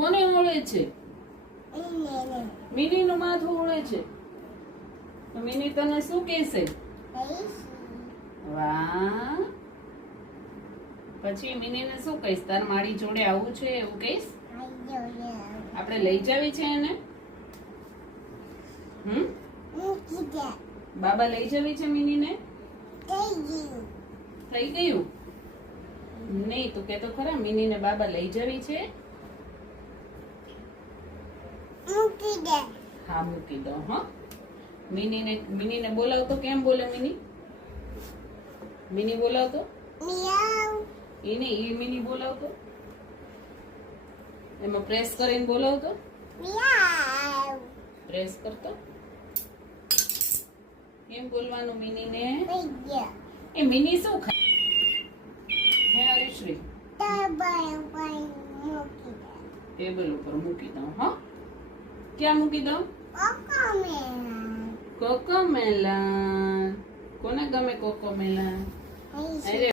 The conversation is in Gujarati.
કોને ઓળે છે? મિની નું માથું ઓળે છે. તો મિની તને શું કહેશે? વાહ. પછી મિની ને શું કહીશ? તાર મારી જોડે આવું છે એવું કહીશ? આપણે લઈ જાવી છે એને? બાબા લઈ જવી છે મિની ને? થઈ ગયું? નહીં તું કે તો ખરા, મિની ને બાબા લઈ જવી છે? હા મૂકી દો. હા, મિની ને બોલાવતો કેમ બોલે મિની? મિની બોલાવતો એને એ મિની બોલાવતો એમાં પ્રેસ કરીને બોલાવતો, પ્રેસ કરતો. કેમ બોલવાનું મિની ને? એ મિની શું ખાય? હે હરીશ્રી? ટેબલ ઉપર મૂકી દઉં. હા, ક્યાં મૂકી દઉં? કોકોમેલન. કોને ગમે કોકોમેલન? અરે